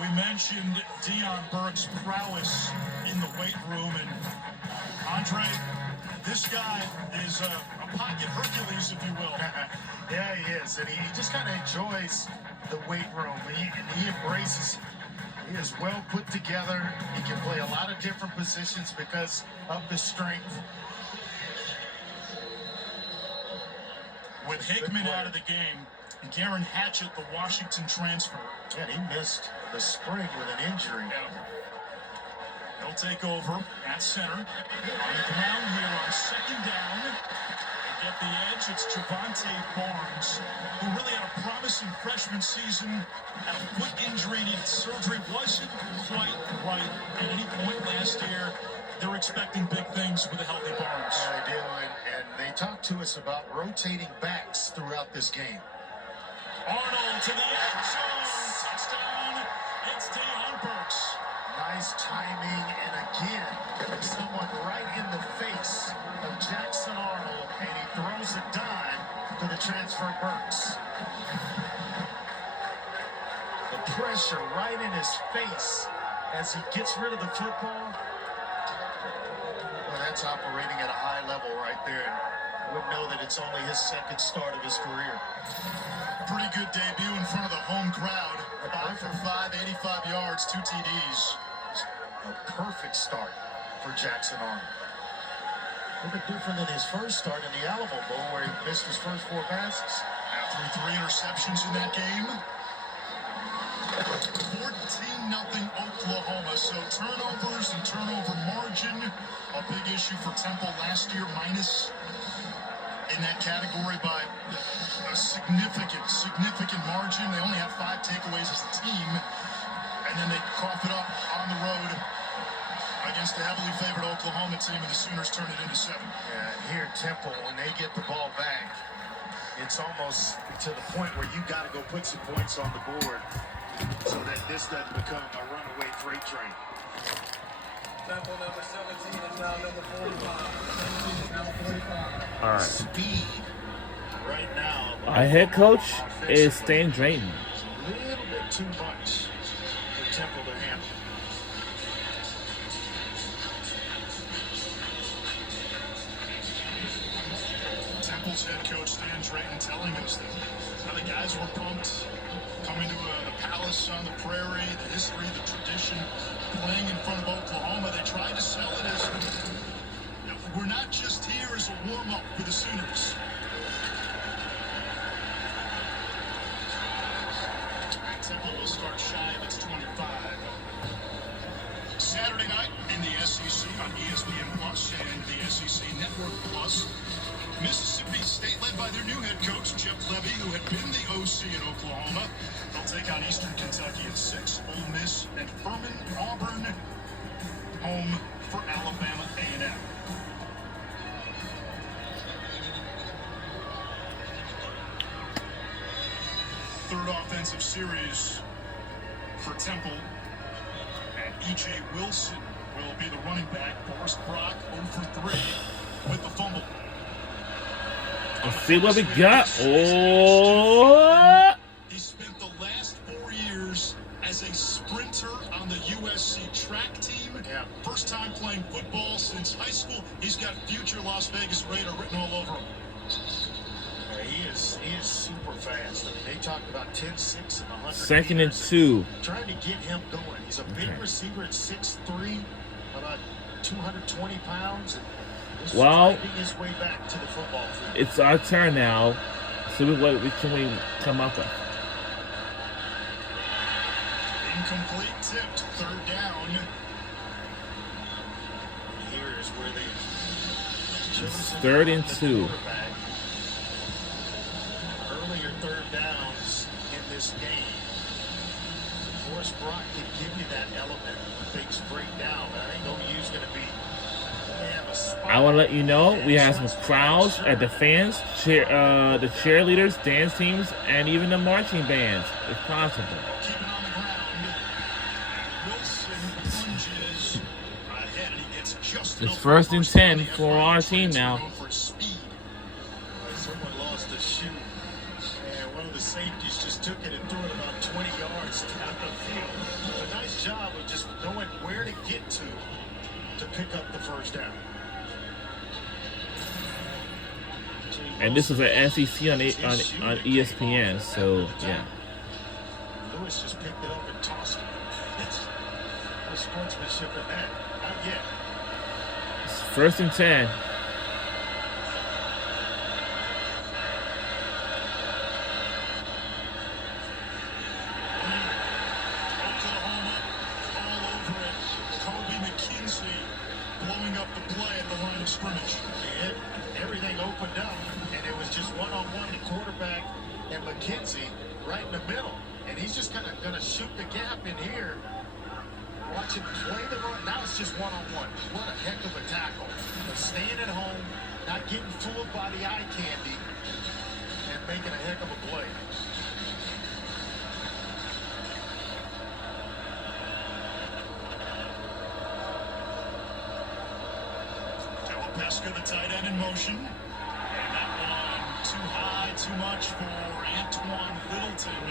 We mentioned Deion Burke's prowess in the weight room, and Andre, this guy is a pocket Hercules, if you will. Yeah, he is, and he just kind of enjoys the weight room. He embraces. He is well put together. He can play a lot of different positions because of the strength. With Hickman out of the game, Garen Hatchett, the Washington transfer. Yeah, he missed the spring with an injury. Yeah. He'll take over at center. On the ground here on second down. They get the edge. It's Javante Barnes, who really had a promising freshman season. Had a foot injury, needed surgery. Wasn't quite right at any point last year. They're expecting big things with a healthy Barnes. Yeah, they do, and they talked to us about rotating backs throughout this game. Arnold to the end zone. Touchdown. It's Deion Burks. Nice timing, and again, someone right in the face of Jackson Arnold, and he throws a dime to the transfer Burks. The pressure right in his face as he gets rid of the football. Well, that's operating at a high level right there. And would know that it's only his second start of his career. Pretty good debut in front of the home crowd. 5 for 5, 85 yards, 2 TDs. A perfect start for Jackson Arnold. A little bit different than his first start in the Alamo Bowl, where he missed his first 4 passes. After 3 interceptions in that game. 14-0 Oklahoma. So turnovers and turnover margin, a big issue for Temple last year, minus in that category by a significant margin. They only have 5 takeaways as a team, and then they cough it up on the road against a heavily favored Oklahoma team, and the Sooners turn it into 7. Yeah, and here Temple, when they get the ball back, it's almost to the point where you got to go put some points on the board so that this doesn't become a runaway freight train. Temple number 17 is now number 45. All right. Speed right now. Our head coach is Stan Drayton. A little bit too much for Temple to handle. Temple's head coach Stan Drayton telling us that the guys were pumped coming to the Palace on the Prairie, the history, the tradition, playing in front of Oklahoma. They tried to sell it as, we're not just here as a warm-up for the Sooners. Temple will start shy of its 25. Saturday night in the SEC on ESPN Plus and the SEC Network Plus. Mississippi State, led by their new head coach, Jeff Levy, who had been the OC in Oklahoma. They'll take on Eastern Kentucky at 6. Ole Miss and Furman. Auburn home for Alabama A&M. Third offensive series for Temple. And E.J. Wilson will be the running back. Boris Brock 0 for 3 with the fumble. Let's see what we got. Oh! He spent the last 4 years as a sprinter on the USC track team. Yeah. First time playing football since high school. He's got future Las Vegas Raider written all over him. Yeah, he is super fast. I mean, they talked about 10-6 and 100. Second and 2. Trying to get him going. He's a big receiver at 6'3", about 220 pounds. And Well, his way back to the football field. it's our turn now. See what we come up with. Incomplete tipped. Third down. Here is where they It's 3rd and 2. Earlier third downs in this game. Boris Brock can give you that element when things break down, but I think OU's going to be. I want to let you know we have some crowds at the fans, the cheerleaders, dance teams, and even the marching bands, if possible. Keep it on the ground. Wilson plunges ahead, and he gets just It's 1st and 10 for our team now. Someone lost a shoe, and one of the safeties just took it and threw it about 20 yards lost at the field. A nice job of just knowing where to get to pick up the first down. And this is an SEC on ESPN, so yeah. Lewis just picked it up and tossed it. No sportsmanship in that. Not yet. It's 1st and 10. Oklahoma all over it. Kobe McKenzie blowing up the play at the line of scrimmage. Everything opened up, and it was just one-on-one, the quarterback and McKenzie right in the middle. And he's just kind of going to shoot the gap in here. Watch him play the run. Now it's just one-on-one. What a heck of a tackle. But staying at home, not getting fooled by the eye candy, and making a heck of a play. Pesca, the tight end in motion. And that one too high, too much for Antoine Littleton,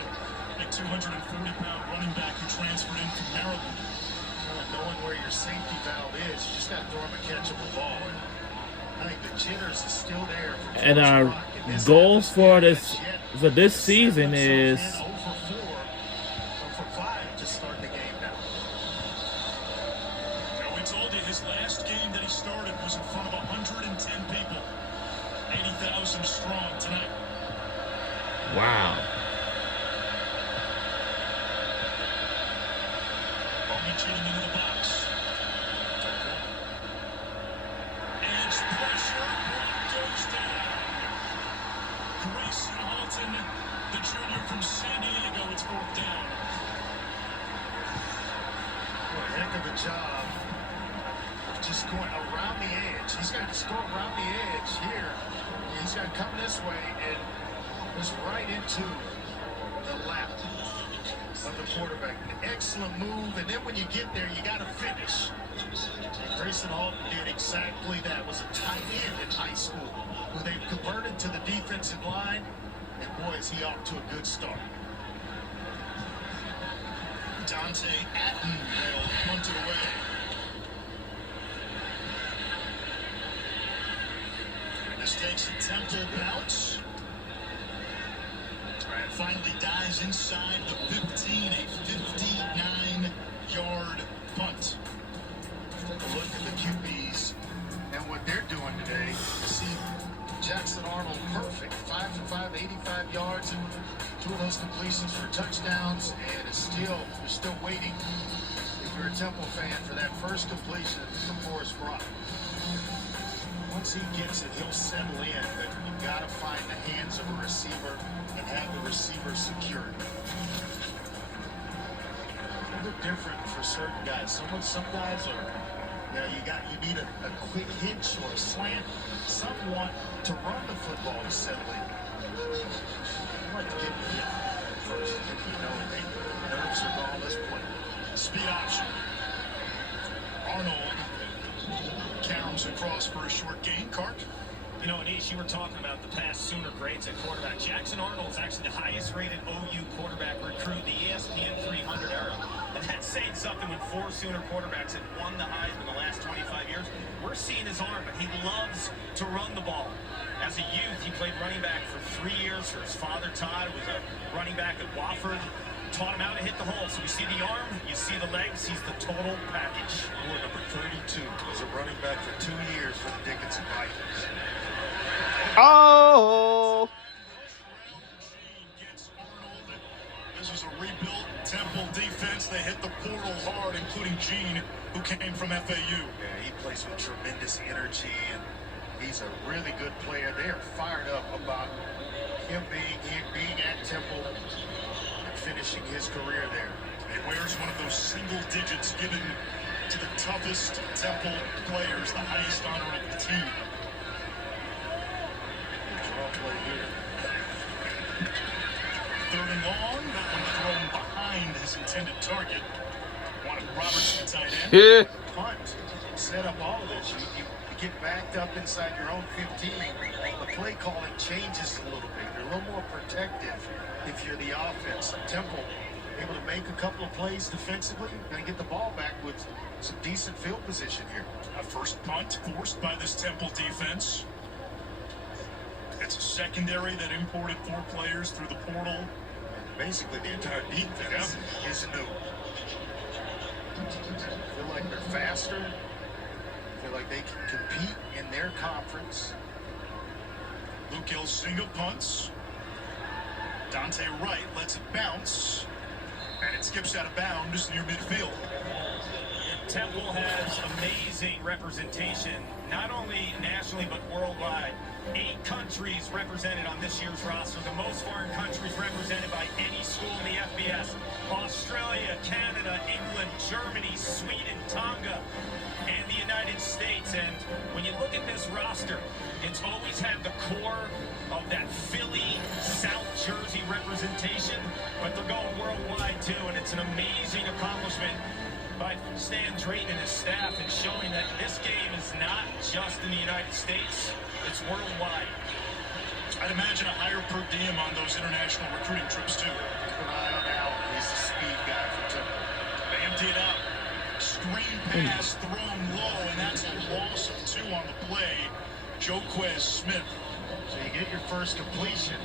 a 240-pound running back who transferred in from Maryland. Knowing where your safety valve is, you just got to throw him a catchable ball. And I think the jitters is still there. And our goals for this season is 0 for 4, 0 for 5 to start the game now. Now, we told you his last game that he started was in front of 110 people. 80,000 strong tonight. wow. Bowman cheating into the box. Edge pressure. Block goes down. Grayson Halton, the junior from San Diego. It's 4th down. What a heck of a job of just going around the edge. He's got to just go around the edge here. He's got to come this way and just right into the lap of the quarterback. An excellent move, and then when you get there, you got to finish. And Grayson Halton did exactly that. Was a tight end in high school who they've converted to the defensive line, and boy, is he off to a good start. Dante Attondale punted away. And this takes a Temple bounce. And finally dies inside the 15, a 59-yard punt. Take a look at the QBs and what they're doing today. You see Jackson Arnold perfect, 5 for 5, 85 yards, and 2 of those completions for touchdowns, and you're still waiting, if you're a Temple fan, for that first completion from Forrest Brock. Once he gets it, he'll settle in, but you've got to find the hands of a receiver and have the receiver secured. A little different for certain guys. Some guys are, you need a quick hitch or a slant. Some want to run the football to settle in. I like to get hit first. The nerves are gone. Let's play. Speed option. Arnold caroms across for a short gain. Clark. You know, Anish, you were talking about the past Sooner grades at quarterback. Jackson Arnold is actually the highest-rated OU quarterback recruit in the ESPN 300 era. And that's saying something when 4 Sooner quarterbacks have won the Heisman the last 25 years. We're seeing his arm, but he loves to run the ball. As a youth, he played running back for 3 years for his father, Todd, who was a running back at Wofford. Taught him how to hit the hole. So you see the arm, you see the legs, he's the total package. Boy, number 32 was a running back for 2 years for the Dickinson Vikings. Oh! This is a rebuilt Temple defense. They hit the portal hard, including Gene, who came from FAU. Yeah, he plays with tremendous energy, and he's a really good player. They are fired up about him being at Temple and finishing his career there. He wears one of those single digits given to the toughest Temple players, the highest honor of the team. Play here. 3rd and long, that one thrown behind his intended target. Wanted Robertson, tight end. Punt. Set up all of this. You get backed up inside your own 15. The play calling changes a little bit. You're a little more protective if you're the offense. Temple able to make a couple of plays defensively, and get the ball back with some decent field position here. A first punt forced by this Temple defense. It's a secondary that imported 4 players through the portal. And basically, the entire defense is new. Feel like they're faster. Feel like they can compete in their conference. Luke Ilsinga punts. Dante Wright lets it bounce. And it skips out of bounds near midfield. Temple has amazing representation, not only nationally but worldwide. 8 countries represented on this year's roster, the most foreign countries represented by any school in the FBS. Australia, Canada, England, Germany, Sweden, Tonga, and the United States. And when you look at this roster, it's always had the core of that Philly, South Jersey representation, but they're going worldwide too, and it's an amazing accomplishment by Stan Drayton and his staff in showing that this game is not just in the United States, it's worldwide. I'd imagine a higher per diem on those international recruiting trips too. Keep an eye on Allen. He's the speed guy for Temple. They empty it out. Screen pass thrown low, and that's a loss of 2 on the play. Joquez Smith. So you get your first completion,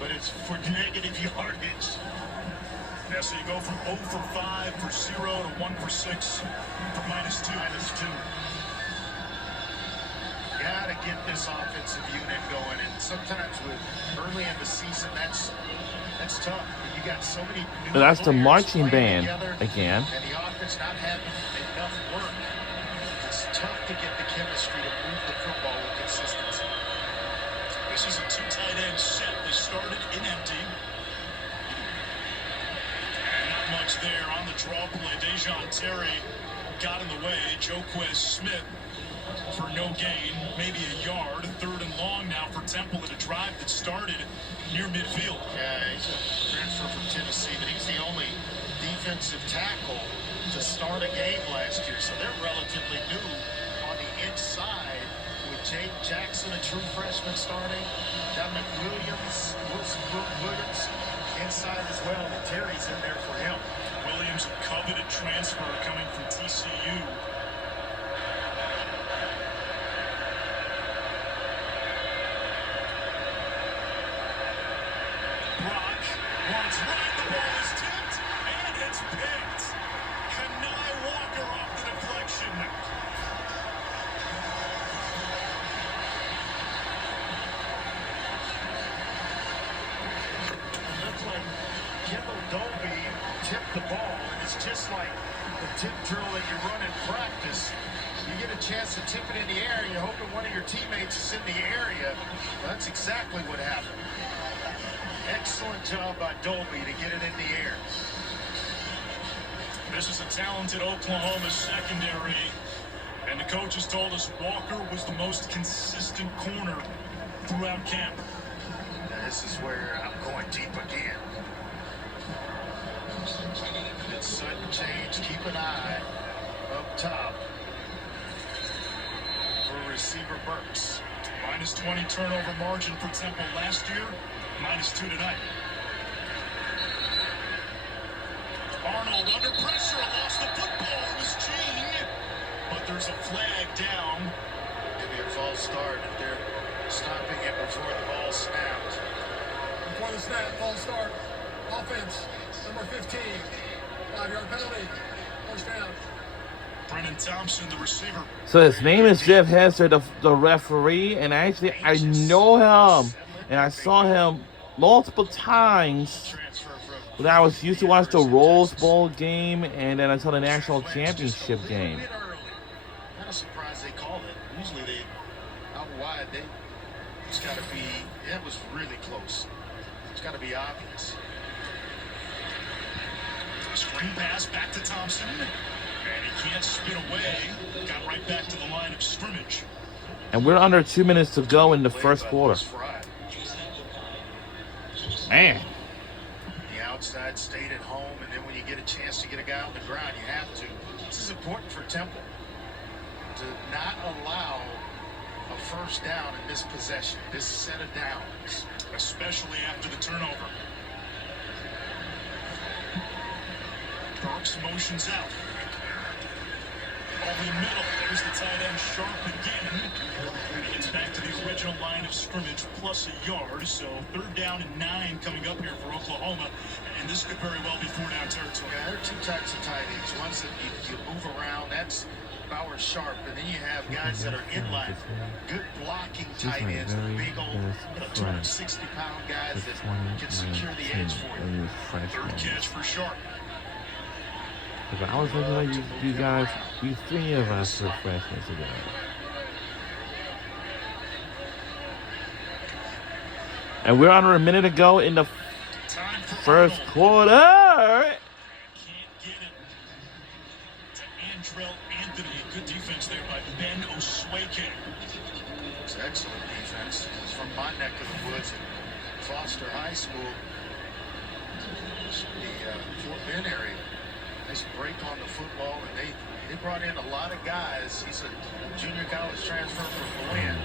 but it's for negative yardage. Yeah, so you go from 0 for 5 for 0 to 1 for 6 for -2. -2. Gotta get this offensive unit going, and sometimes with early in the season, that's tough. You got so many new But that's the players marching playing band together, again. and the offense not having enough work. It's tough to get the chemistry to move the football with consistency. This is a 2 tight end set. They started in empty. And not much there on the draw play. Dejon Terry got in the way. Joquez Smith for no gain, maybe a yard. 3rd and long now for Temple at a drive that started near midfield. Yeah, he's a transfer from Tennessee, but he's the only defensive tackle to start a game last year, so they're relatively new on the inside with Jake Jackson, a true freshman, starting. Dominic Williams inside as well, and Terry's in there for him. Williams, a coveted transfer coming from TCU. Brock runs right, the ball is tipped, and it's picked. Kanai Walker off the deflection. Looks like Kendall Dolby tipped the ball, and it's just like the tip drill that you run in practice. You get a chance to tip it in the air, and you're hoping one of your teammates is in the area. Well, that's exactly what happened. Excellent job by Dolby to get it in the air. This is a talented Oklahoma secondary, and the coaches told us Walker was the most consistent corner throughout camp. Now, this is where I'm going deep again. It's sudden change. Keep an eye up top for receiver Burks. -20 turnover margin for Temple last year, -2 tonight. Arnold under pressure, lost the football. It was Gene, but there's a flag down. Give me a false start if they're stopping it before the ball snapped. Before the snap, false start. Offense, number 15. 5-yard penalty. First down. Brennan Thompson, the receiver. So his name is Jeff Hester, the referee, and actually I know him, and I saw him multiple times Transfer from when I used to watch the Rose Bowl game, and then I saw the national championship game. Kind of surprised they called it. Usually they out wide. It's got to be. It was really close. It's got to be obvious. Screen pass back to Thompson, and he can't spin away. Got right back to the line of scrimmage. And we're under 2 minutes to go in the first quarter. Man. The outside stayed at home, and then when you get a chance to get a guy on the ground, you have to. This is important for Temple to not allow a first down in this possession, this set of downs. Especially after the turnover. Burks motions out. Over the middle, there's the tight end Sharp again. And he gets back to the original line of scrimmage plus a yard. So 3rd down and 9 coming up here for Oklahoma. And this could very well be 4-down territory. Yeah, there are 2 types of tight ends. One's that you move around, that's Bauer Sharp. And then you have guys that are in line. Good blocking tight ends, big old 260-pound guys that can secure the edge for you. 3rd catch for Sharp. If I was looking like you guys, you 3 of us were freshmen today. And we're under a minute to go in the Time for first Arnold. quarter. Can't get it to Andrell Anthony. Good defense there by Ben Osweke. It's excellent defense. It's from my neck of the woods at Foster High School. The Fort Bend area. Nice break on the football, and they brought in a lot of guys. He's a junior college transfer from Blinn.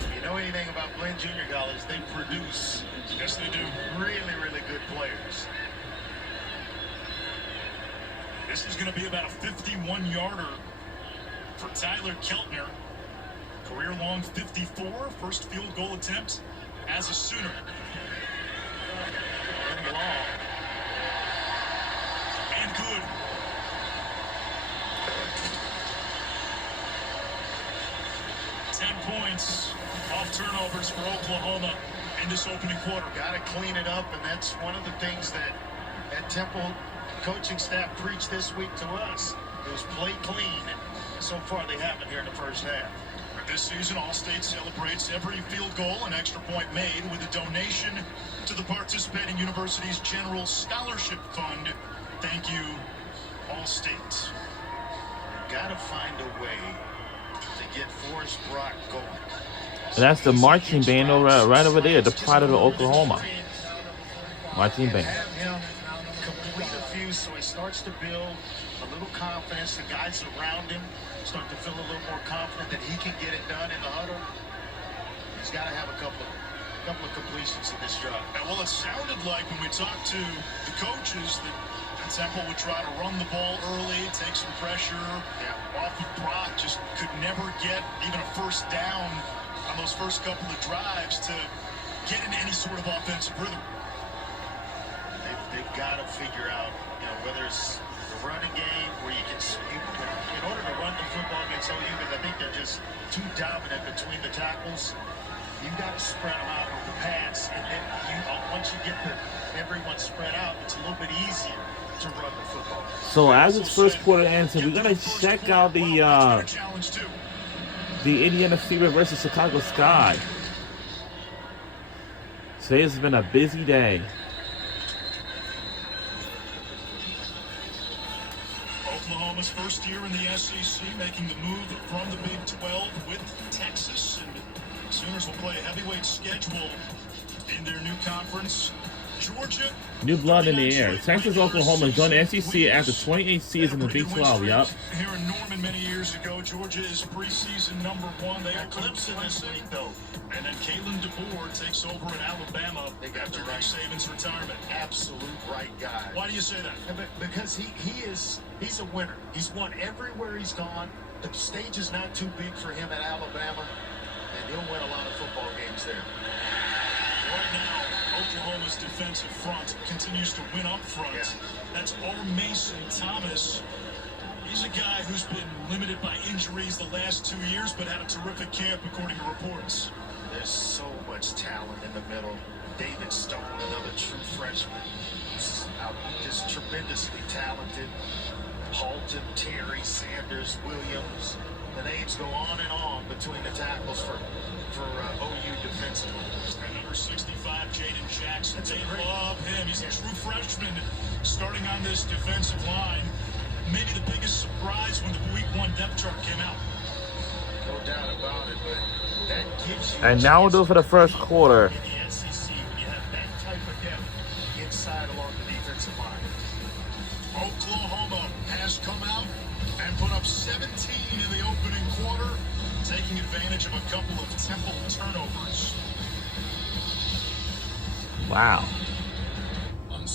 If you know anything about Blinn Junior College, they produce Yes, they do. really, really good players. This is going to be about a 51-yarder for Tyler Keltner. Career-long 54, first field goal attempt as a Sooner. Running long. And good. Points off turnovers for Oklahoma in this opening quarter. Got to clean it up, and that's one of the things that Temple coaching staff preached this week to us. It was play clean. So far, they haven't here in the first half. This season, All-State celebrates every field goal and extra point made with a donation to the participating university's General Scholarship Fund. Thank you, All-State. Got to find a way to get Forrest Brock going. And that's the marching band right over there, the pride of Oklahoma. Marching band. Have him complete a few so he starts to build a little confidence. The guys around him start to feel a little more confident that he can get it done in the huddle. He's got to have a couple of completions in this drive. Well, it sounded like when we talked to the coaches that Temple would try to run the ball early, take some pressure off of Brock, just could never get even a first down on those first couple of drives to get in any sort of offensive rhythm. They've got to figure out, whether it's the running game where you can, in order to run the football against OU, because I think they're just too dominant between the tackles. You've got to spread them out with the pass, and then once you get everyone spread out, it's a little bit easier to run the football. So as this first quarter ends, we're gonna check out the Indiana Fever versus Chicago Sky. Today has been a busy day. Oklahoma's first year in the SEC, making the move from the Big 12 with Texas, and Sooners will play a heavyweight schedule in their new conference. Georgia, New blood in the air. Texas, Oklahoma joined the SEC after 28 seasons in the Big 12. Yup. Here in Norman many years ago, Georgia is preseason #1. They are Clemson this week, though. And then Kalen DeBoer takes over in Alabama after Nick Saban's retirement. Absolute right guy. Why do you say that? Because he's a winner. He's won everywhere he's gone. The stage is not too big for him at Alabama, and he'll win a lot of football games there. Right now, Oklahoma's defensive front continues to win up front. Yeah. That's R. Mason Thomas. He's a guy who's been limited by injuries the last 2 years, but had a terrific camp according to reports. There's so much talent in the middle. David Stone, another true freshman, who's just tremendously talented. Halton, Terry, Sanders, Williams. The names go on and on between the tackles for OU defensively. And number 65, Jaden Jackson. That's They great. love him. He's a true freshman starting on this defensive line. Maybe the biggest surprise when the Week 1 depth chart came out. No doubt about it, but that gives you. And now we'll do it for the first quarter. In the SEC, when you have that type of depth inside along the defensive line. Oklahoma has come out and put up 17 in the opening quarter, taking advantage of a couple of Temple turnovers. Wow.